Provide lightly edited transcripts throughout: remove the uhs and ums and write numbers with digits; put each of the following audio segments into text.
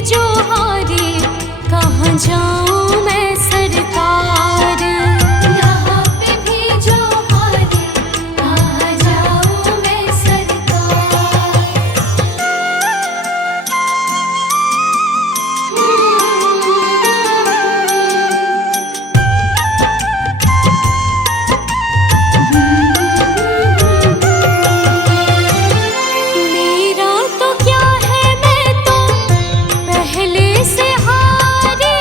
जो हारे, कहाँ जाऊँ मैं सरकार। यहाँ पे भी जो हारे, कहाँ जाऊँ मैं सरकार। मेरा तो क्या है, मैं तो पहले से हारी।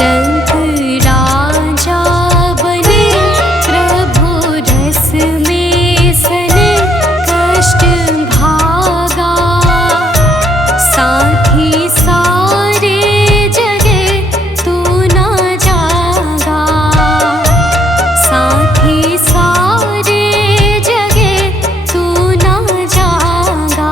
रंग राजा बने प्रभु रस में सने कष्ट भागा साथी सारे जगे तू ना जागा साथी सारे जगे तू ना जागा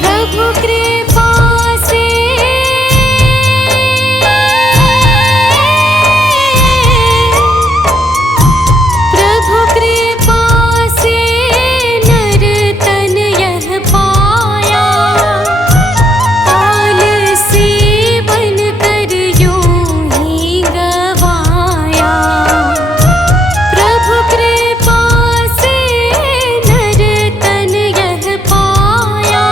प्रभु कृपा से प्रभु कृपा से नर तन यह पाया आलसी बन कर यूं ही गवाया प्रभु कृपा से नर तन यह पाया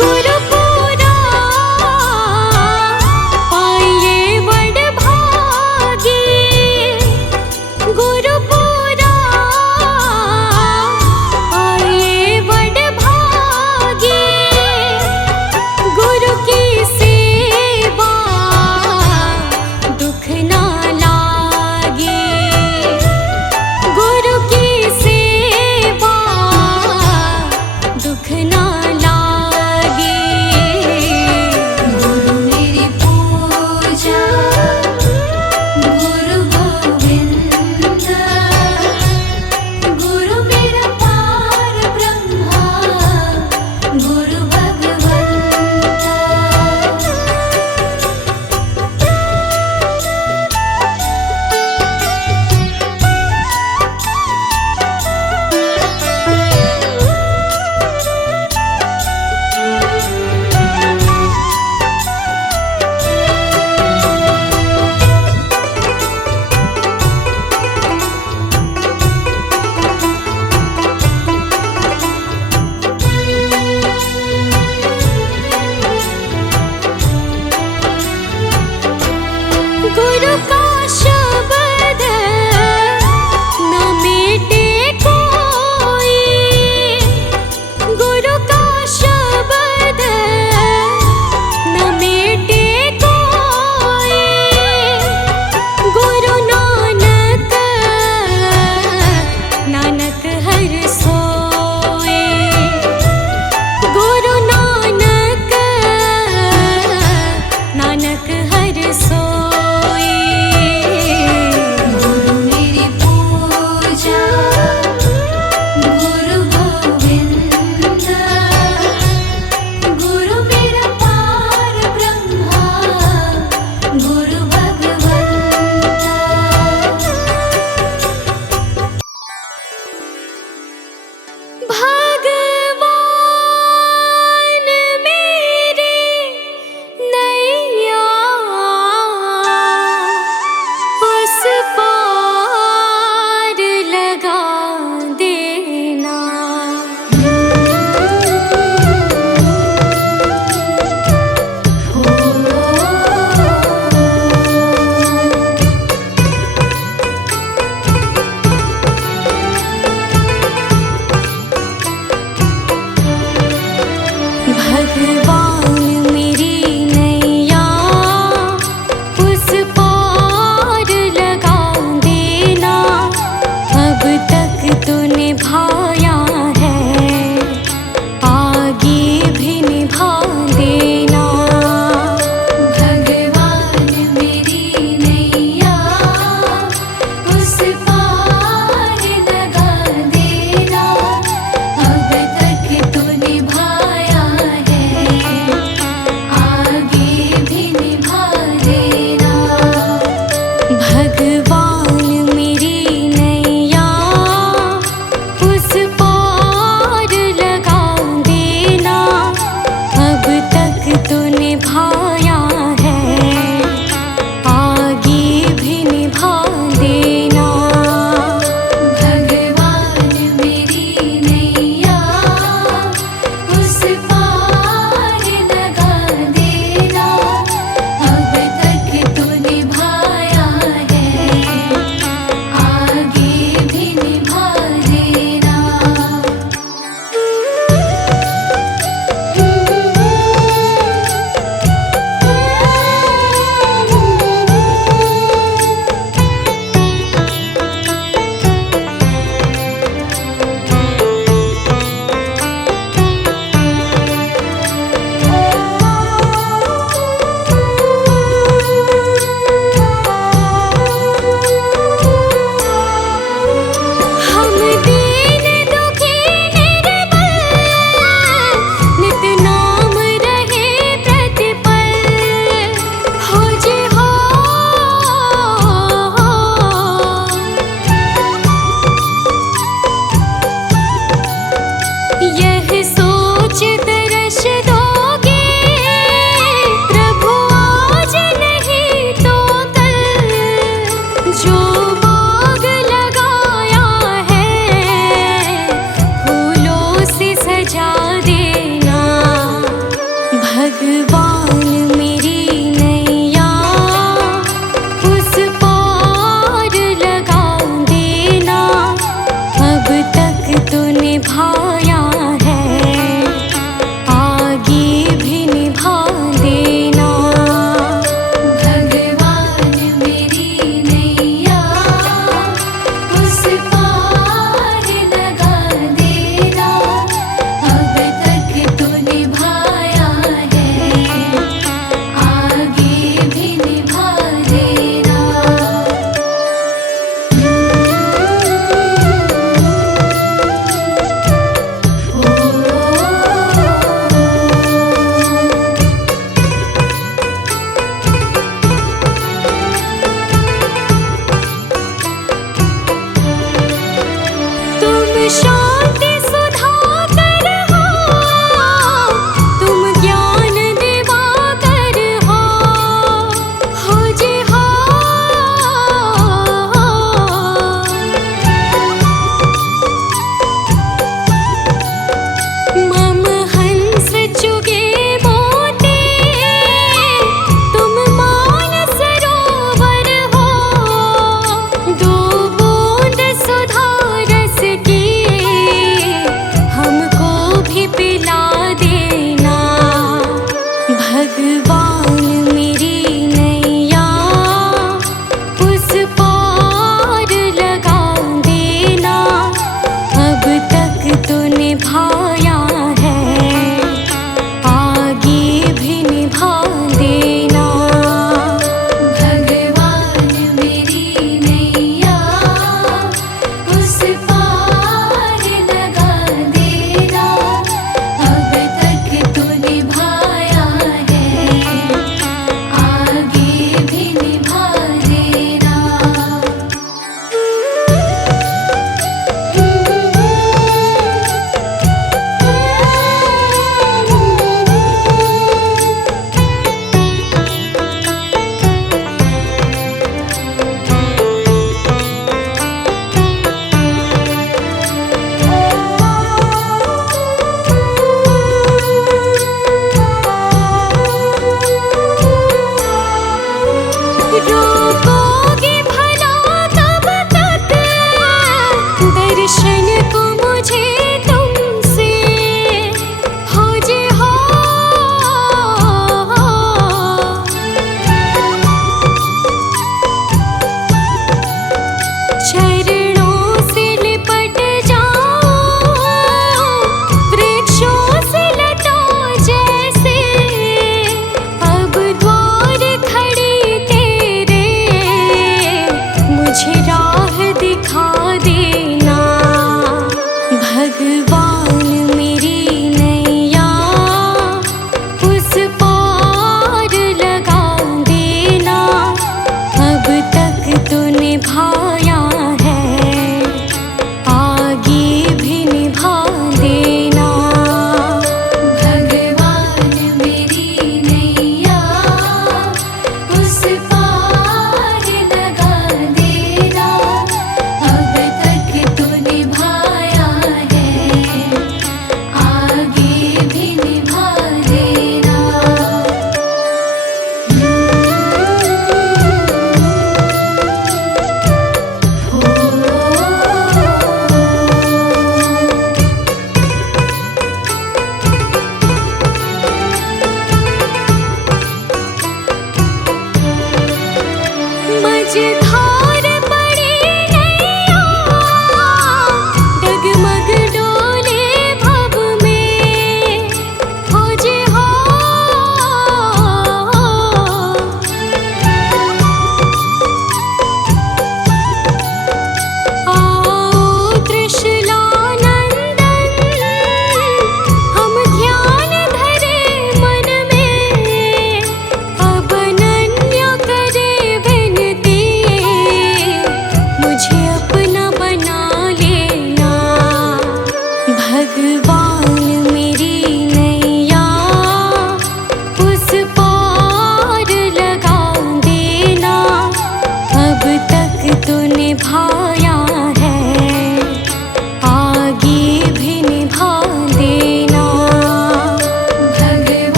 गुरु पूरा पाइए वड भागे, गुरु पूरा पाइए वड भागे, गुरु की सेवा दुख ना लागे, गुरु की सेवा दुख ना लागे। गुरु मेरी पूजा गुरु गोविंद, गुरु मेरा पार ब्रह्मा गुरु भगवंत।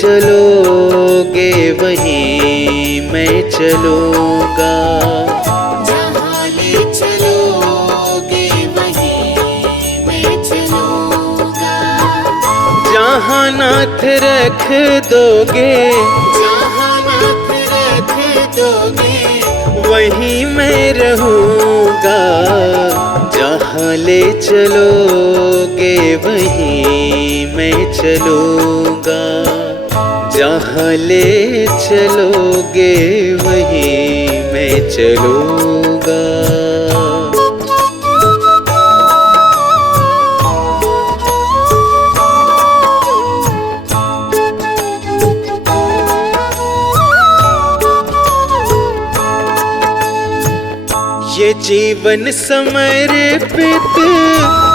चलोगे वहीं मैं चलूँगा। जहाँ ले चलोगे वहीं मैं चलूँगा। जहाँ नाथ रख दोगे, जहाँ नाथ रख दोगे वहीं मैं रहूँगा। जहाँ ले चलोगे वहीं मैं चलूँगा। जहाँ ले चलोगे वहीं मैं चलूँगा। ये जीवन समर्पित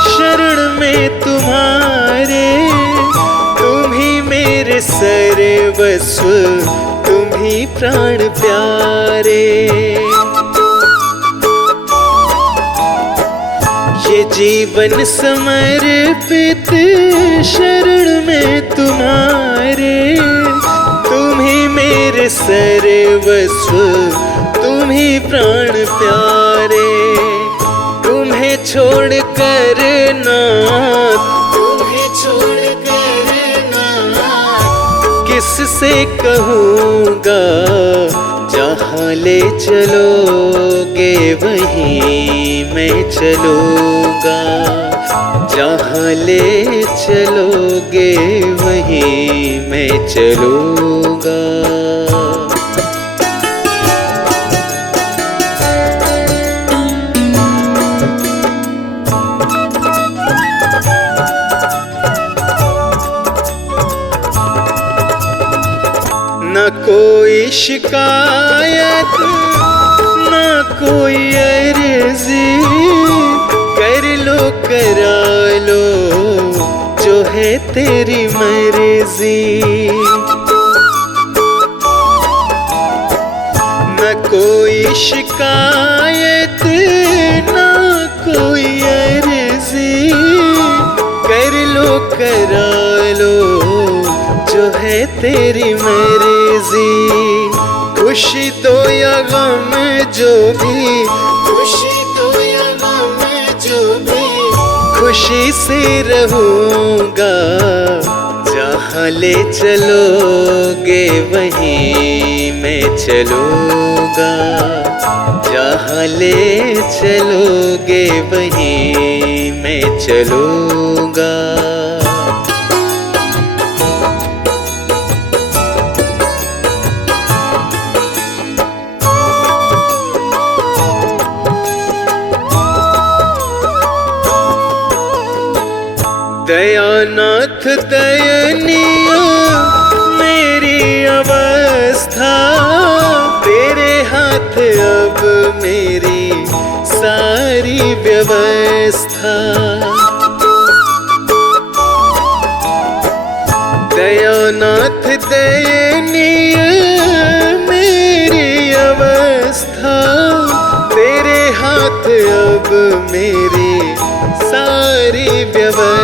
शरण में तुम्हारे। तुम ही मेरे सर्वस्व, तुम ही प्राण प्यारे। ये जीवन समर्पित शरण में तुम्हारे। तुम ही मेरे सर्वस्व, तुम ही प्राण प्यारे। तुम्हें छोड़ कर नाथ, तुम्हें छोड़ कर नाथ किससे कहूँगा। जहाँ ले चलोगे वहीं मैं चलूँगा। जहाँ ले चलोगे वहीं मैं चलूँगा। न कोई शिकायत, न कोई अर्जी। कर लो करा लो जो है तेरी मर्जी। न कोई शिकायत, न कोई अर्जी। कर लो करा लो जो है तेरी मर्जी। खुशी दो या गम जो भी, खुशी दो या गम जो भी खुशी से रहूँगा। जहाँ ले चलोगे वहीं मैं चलूँगा। जहाँ ले चलोगे वहीं मैं चलूँगा। दयानाथ दयनीय मेरी अवस्था। तेरे हाथ अब मेरी सारी व्यवस्था। दयानाथ दयनीय मेरी अवस्था। तेरे हाथ अब मेरी सारी व्यवस्था।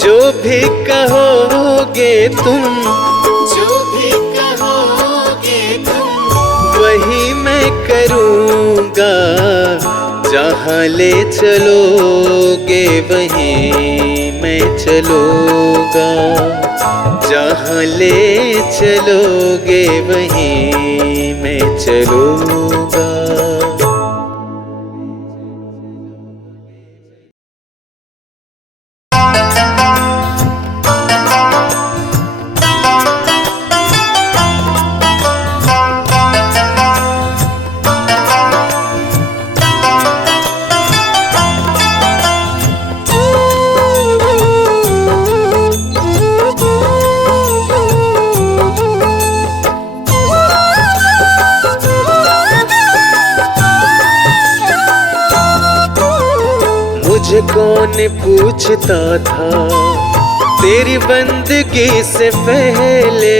जो भी कहोगे तुम, जो भी कहोगे तुम वही मैं करूँगा। जहाँ ले चलोगे वहीं मैं चलूँगा। जहाँ ले चलोगे वहीं मैं चलूँगा। मुझे कौन पूछता था तेरी बंदगी से पहले।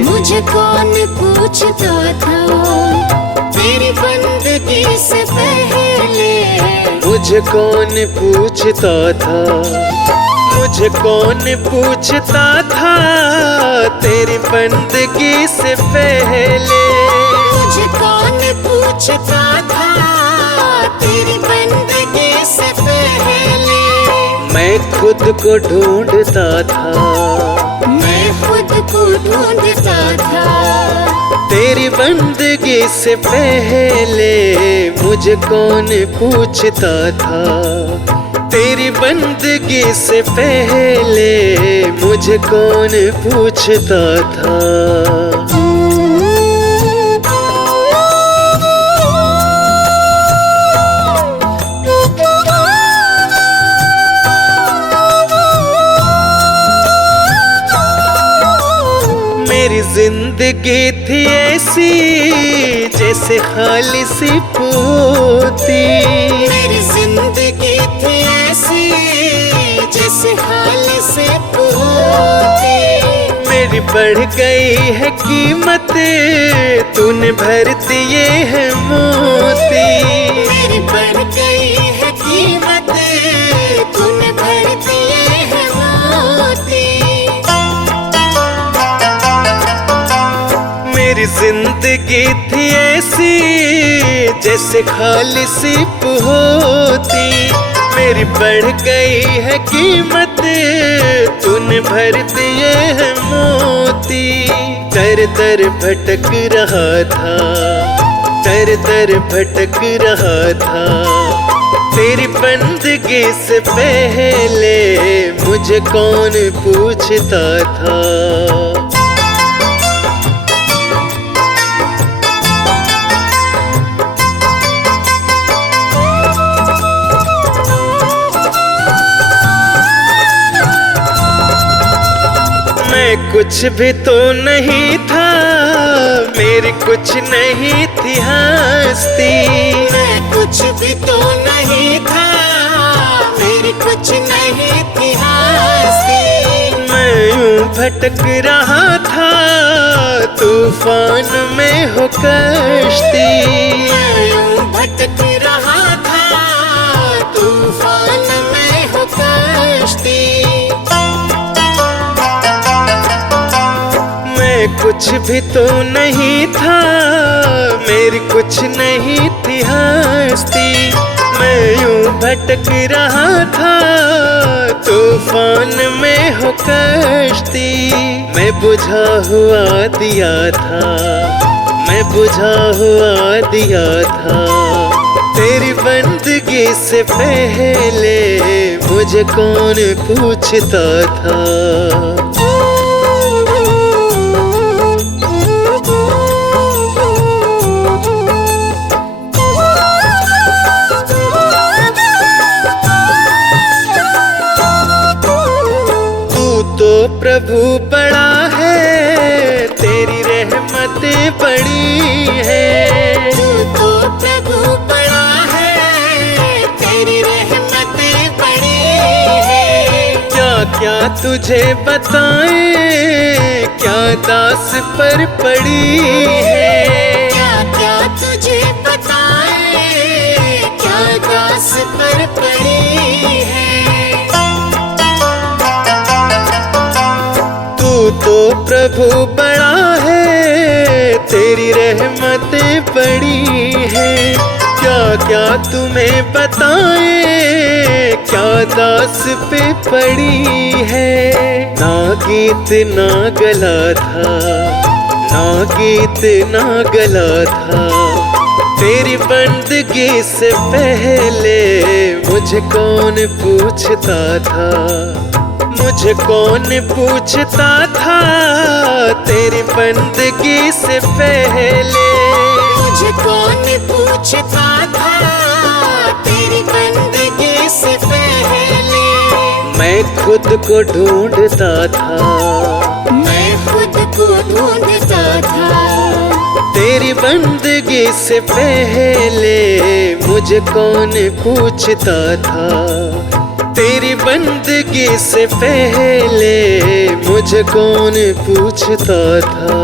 मुझे कौन पूछता था तेरी बंदगी से पहले। मुझे कौन पूछता था, मुझ मुझे कौन पूछता था तेरी बंदगी से पहले। मुझे कौन पूछता था तेरी बंदगी से पहले। मैं खुद को ढूंढता था, मैं खुद को ढूंढता था। तेरी बंदगी से पहले मुझे कौन पूछता था। तेरी बंदगी से पहले मुझे कौन पूछता था। मेरी जिंदगी थी ऐसी जैसे खालिसी पोती। मेरी जिंदगी थी ऐसी जैसे खालिसी पोती। मेरी बढ़ गई है कीमत तूने भर दिए है मोती। मेरी बढ़ गई है कीमत तूने भर दिए है मोती। मेरी जिंदगी थी ऐसी जैसे खालिसी होती। मेरी बढ़ गई है कीमत तूने भर दिए है मोती। दर दर भटक रहा था, दर दर भटक रहा था। तेरी बंदगी से पहले मुझे कौन पूछता था। मैं कुछ भी तो नहीं था, मेरी कुछ नहीं थी हस्ती। मैं कुछ भी तो नहीं था, मेरी कुछ नहीं थी हस्ती। मैं यूं भटक रहा था तूफान में हो कश्ती। मैं यूं भटक रहा था तूफान में हो कश्ती। कुछ भी तो नहीं था, मेरी कुछ नहीं थी हस्ती। मैं यूं भटक रहा था तूफान में हो कश्ती। मैं बुझा हुआ दिया था, मैं बुझा हुआ दिया था। तेरी बंदगी से पहले मुझे कौन पूछता था। प्रभु बड़ा है, तेरी रहमतें बड़ी है। तू तो प्रभु बड़ा है, तेरी रहमतें बड़ी है। क्या क्या तुझे बताएं, क्या दास पर पड़ी है। क्या क्या तुझे बताएं, क्या दास पर पड़ी है। तो प्रभु बड़ा है, तेरी रहमतें बड़ी है। क्या क्या तुम्हें बताएं, क्या दास पे पड़ी है। ना गीत ना गला था, ना गीत ना गला था। तेरी बंदगी से पहले मुझे कौन पूछता था। मुझे कौन पूछता था तेरी बंदगी से पहले। मुझे कौन पूछता था तेरी बंदगी से पहले। मैं खुद को ढूंढता था, मैं खुद को ढूंढता था। तेरी बंदगी से पहले मुझे कौन पूछता था। तेरी बंदगी से पहले मुझे कौन पूछता था।